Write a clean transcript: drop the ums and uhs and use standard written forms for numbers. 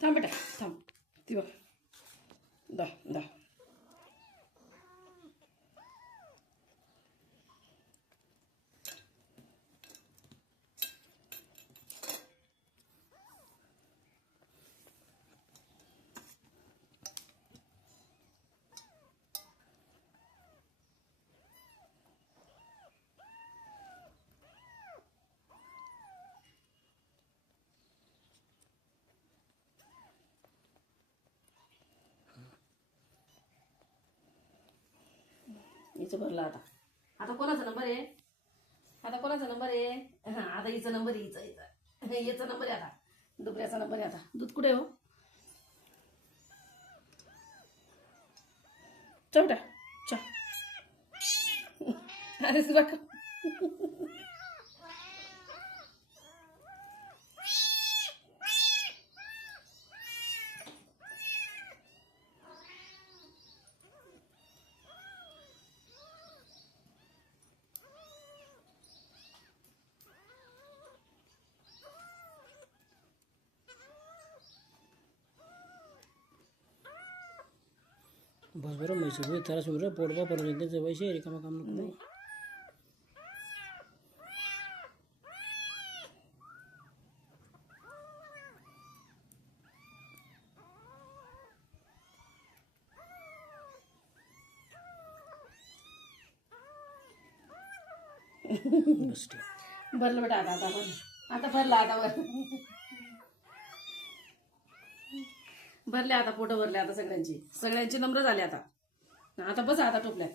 थांब बेटा थांब. ती बघ दा दा. हिचं भरलं आता. आता कोणाचा नंबर आहे? आता कोणाचा नंबर आहे? हा आता हिचा नंबर आहे. हिचा याचा नंबर आहे आता. दुबऱ्याचा नंबर आहे आता. दूध कुठे हो? चौटा चा. अरे सुद्धा बस बरं मैसूर त्याला सुंदर पोटबा परत त्याचं वैसे रिकामा काम नको नाही. भरलं बेटा आता. आता भरलं. आता भरलं आता भरले आता. पोटं भरले आता सगळ्यांची. सगळ्यांचे नंबर झाले आता. आता बस आता टोपल्यात.